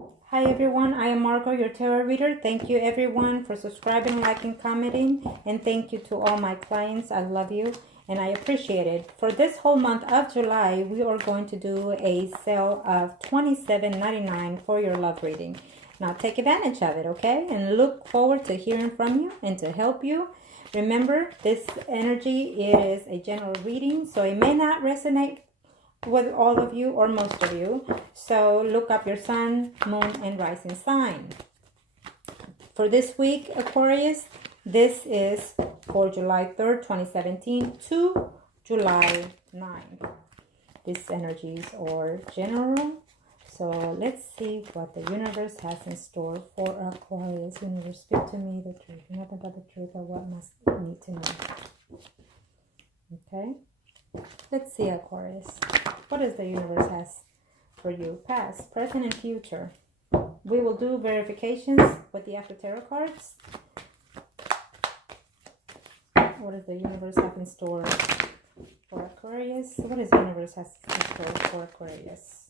Hi everyone, I am Margot, your tarot reader. Thank you everyone for subscribing, liking, commenting, and thank you to all my clients. I love you and I appreciate it. For this whole month of July, we are going to do a sale of $27.99 for your love reading. Now take advantage of it, okay? And look forward to hearing from you and to help you. Remember, this energy is a general reading, so it may not resonate with all of you or most of you. So look up your sun, moon, and rising sign. For this week, Aquarius, this is for July 3rd, 2017 to July 9th. These energies are general. So let's see what the universe has in store for Aquarius. Universe, speak to me the truth. Nothing but the truth of what must need to know. Okay. Let's see, Aquarius. What does the universe has for you? Past, present, and future. We will do verifications with the after tarot cards. What does the universe have in store for Aquarius? What does the universe has in store for Aquarius?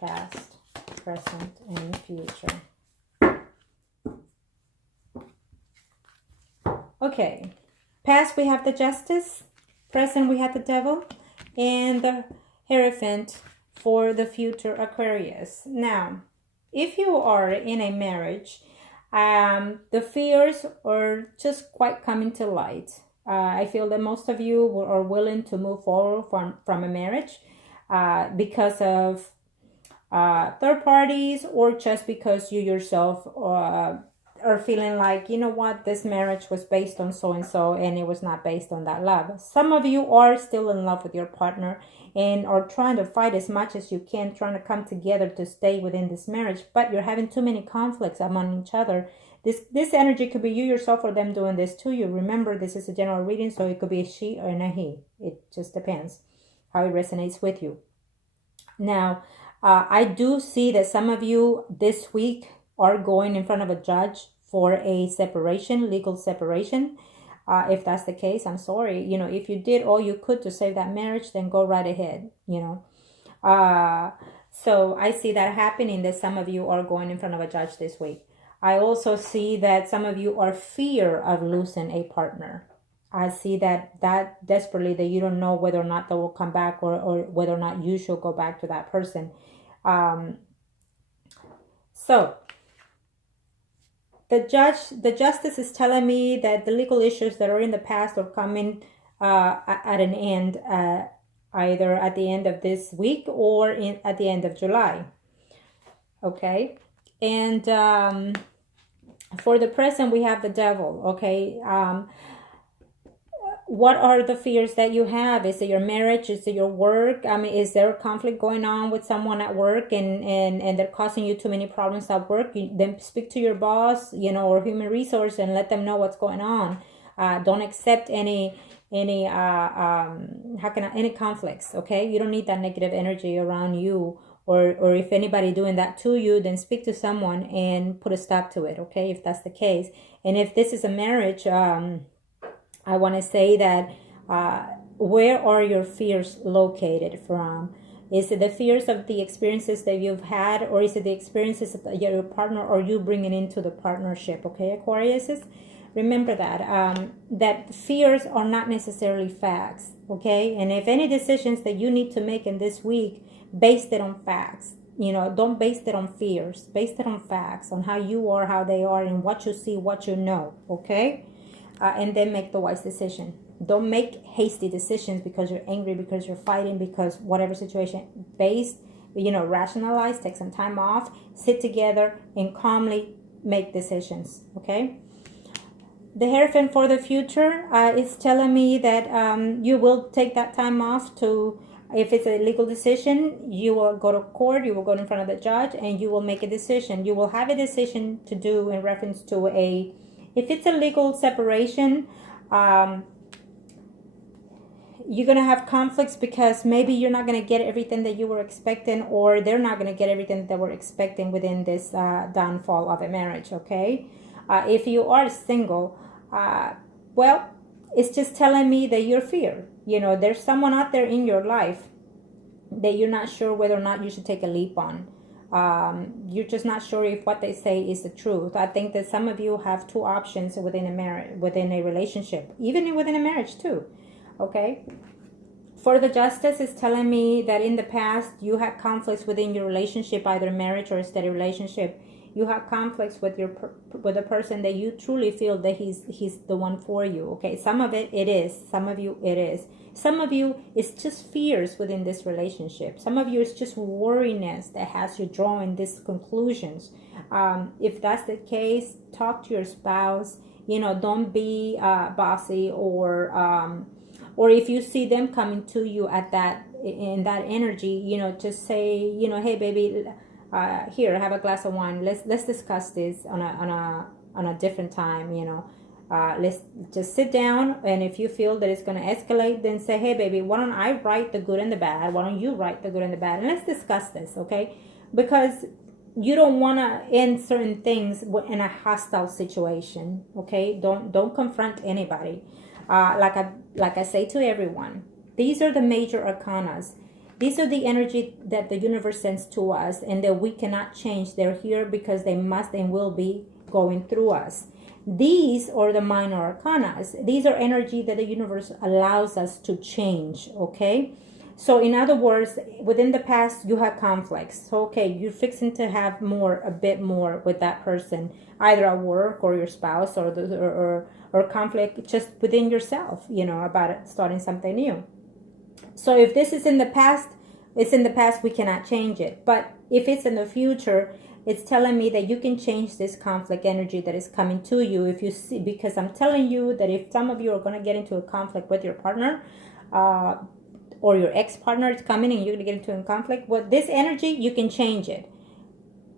Past, present, and future. Okay. Past, we have the Justice. Present, we have the Devil. And the Hierophant for the future Aquarius. Now, if you are in a marriage, the fears are just quite coming to light. I feel that most of you are willing to move forward from a marriage because of third parties, or just because you yourself are feeling like, you know what, this marriage was based on so and so and it was not based on that love. Some of you are still in love with your partner and are trying to fight as much as you can, trying to come together to stay within this marriage, but you're having too many conflicts among each other. This energy could be you yourself or them doing this to you. Remember, this is a general reading, so it could be a she or a he. It just depends how it resonates with you. Now, I do see that some of you this week are going in front of a judge for a separation, legal separation. If that's the case, I'm sorry. You know, if you did all you could to save that marriage, then go right ahead, you know. So I see that happening, that some of you are going in front of a judge this week. I also see that some of you are fear of losing a partner. I see that desperately, that you don't know whether or not they will come back, or whether or not you should go back to that person. So the justice is telling me that the legal issues that are in the past are coming at an end, either at the end of this week or at the end of July. Okay, and for the present, we have the Devil. Okay. What are the fears that you have? Is it your marriage? Is it your work? I mean, is there a conflict going on with someone at work and they're causing you too many problems at work? Then speak to your boss, you know, or human resource, and let them know what's going on. Don't accept any any conflicts. Okay, you don't need that negative energy around you, or if anybody doing that to you, then speak to someone and put a stop to it. Okay, if that's the case, and if this is a marriage, I want to say that where are your fears located from? Is it the fears of the experiences that you've had, or is it the experiences that your partner or you bringing into the partnership? Okay, Aquarius, remember that that fears are not necessarily facts. Okay, and if any decisions that you need to make in this week, base it on facts. You know, don't base it on fears. Base it on facts, on how you are, how they are, and what you see, what you know. Okay. And then make the wise decision. Don't make hasty decisions because you're angry, because you're fighting, because whatever situation. Based, you know, rationalize, take some time off, sit together, and calmly make decisions. Okay. The Hierophant for the future is telling me that you will take that time off to, if it's a legal decision, you will go to court, you will go in front of the judge, and you will make a decision. You will have a decision to do in reference to if it's a legal separation, you're going to have conflicts because maybe you're not going to get everything that you were expecting, or they're not going to get everything that they were expecting within this downfall of a marriage, okay? If you are single, well, it's just telling me that you're fear. You know, there's someone out there in your life that you're not sure whether or not you should take a leap on. You're just not sure if what they say is the truth. I think that some of you have two options within a marriage, within a relationship, even within a marriage too. Okay. For the Justice is telling me that in the past you had conflicts within your relationship, either marriage or a steady relationship. You have conflicts with with the person that you truly feel that he's the one for you. Okay, some of it is, some of you it is. Some of you it's just fears within this relationship. Some of you it's just worriness that has you drawing these conclusions. If that's the case, talk to your spouse. Don't be bossy or if you see them coming to you at that in that energy, just say, hey baby, here, have a glass of wine. Let's discuss this on a different time. Let's just sit down, and if you feel that it's going to escalate, then say, hey baby, why don't I write the good and the bad? Why don't you write the good and the bad? And let's discuss this, okay? Because you don't want to end certain things in a hostile situation, okay? Don't confront anybody. Like I say to everyone, these are the major arcanas. These are the energy that the universe sends to us and that we cannot change. They're here because they must and will be going through us. These are the minor arcanas. These are energy that the universe allows us to change, okay? So in other words, within the past, you had conflicts. So, okay, you're fixing to have a bit more with that person, either at work or your spouse or conflict just within yourself, about it, starting something new. So if this is in the past, it's in the past, we cannot change it. But if it's in the future, it's telling me that you can change this conflict energy that is coming to you. If you see, because I'm telling you that if some of you are going to get into a conflict with your partner, or your ex-partner is coming and you're going to get into a conflict, with this energy, you can change it.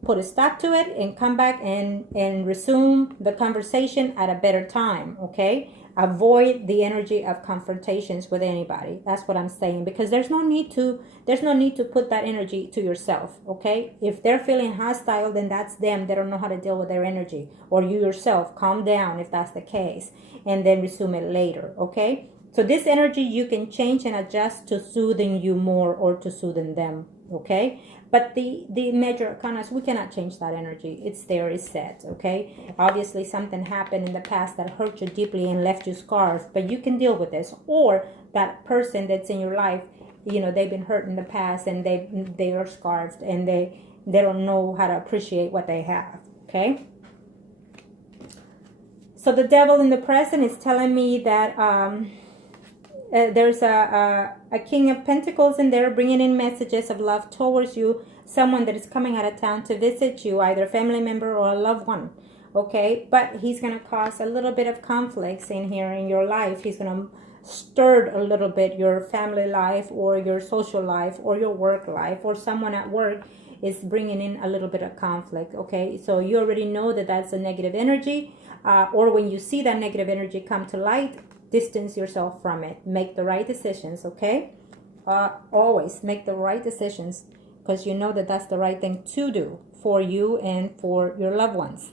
Put a stop to it and come back and resume the conversation at a better time, okay? Avoid the energy of confrontations with anybody. That's what I'm saying, because there's no need to put that energy to yourself, okay? If they're feeling hostile, then that's them. They don't know how to deal with their energy. Or you yourself, calm down if that's the case, and then resume it later, okay? So this energy you can change and adjust to soothing you more or to soothing them, okay? But the major arcanas, we cannot change that energy. It's there, it's set, okay? Obviously, something happened in the past that hurt you deeply and left you scarred, but you can deal with this. Or that person that's in your life, they've been hurt in the past and they are scarred and they don't know how to appreciate what they have, okay? So the devil in the present is telling me that there's a King of Pentacles in there bringing in messages of love towards you, someone that is coming out of town to visit you, either a family member or a loved one, okay? But he's going to cause a little bit of conflicts in here in your life. He's going to stir a little bit your family life or your social life or your work life, or someone at work is bringing in a little bit of conflict, okay? So you already know that that's a negative energy, or when you see that negative energy come to light, distance yourself from it. Make the right decisions, okay? Always make the right decisions, because you know that that's the right thing to do for you and for your loved ones.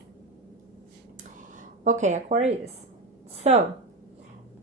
Okay, Aquarius. So,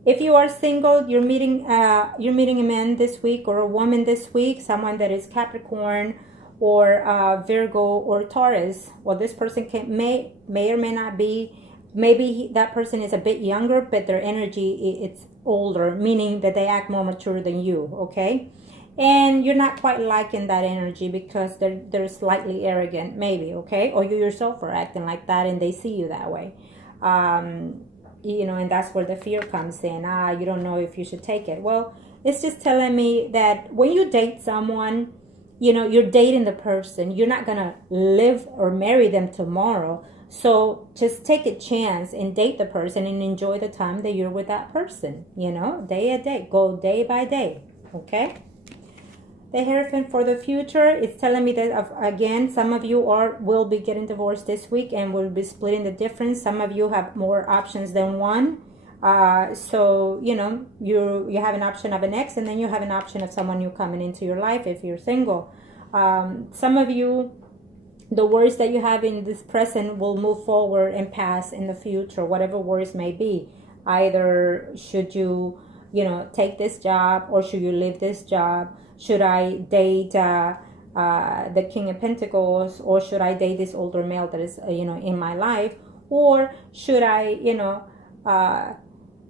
if you are single, you're meeting a man this week or a woman this week, someone that is Capricorn or Virgo or Taurus. Well, this person may or may not be. Maybe that person is a bit younger, but their energy it's older, meaning that they act more mature than you, okay? And you're not quite liking that energy because they're slightly arrogant, maybe, okay? Or you yourself are acting like that and they see you that way. And that's where the fear comes in. You don't know if you should take it. Well, it's just telling me that when you date someone, you're dating the person. You're not going to live or marry them tomorrow. So just take a chance and date the person and enjoy the time that you're with that person, day a day. Go day by day, okay? The Hierophant for the future is telling me that, again, some of you will be getting divorced this week and will be splitting the difference. Some of you have more options than one. So, you have an option of an ex, and then you have an option of someone new coming into your life if you're single. Some of you, the worries that you have in this present will move forward and pass in the future, whatever worries may be. Either should you, take this job, or should you leave this job? Should I date the King of Pentacles, or should I date this older male that is, in my life, or should I,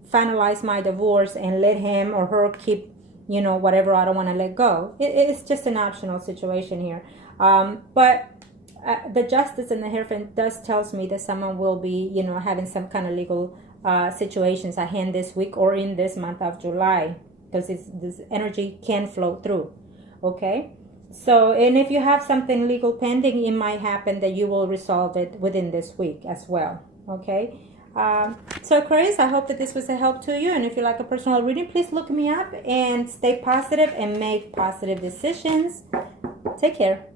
finalize my divorce and let him or her keep, whatever I don't want to let go. It's just an optional situation here. But the Justice and the Hierophant does tells me that someone will be, having some kind of legal situations at hand this week or in this month of July, because this energy can flow through. Okay. So, and if you have something legal pending, it might happen that you will resolve it within this week as well. Okay. So Aquarius, I hope that this was a help to you. And if you like a personal reading, please look me up and stay positive and make positive decisions. Take care.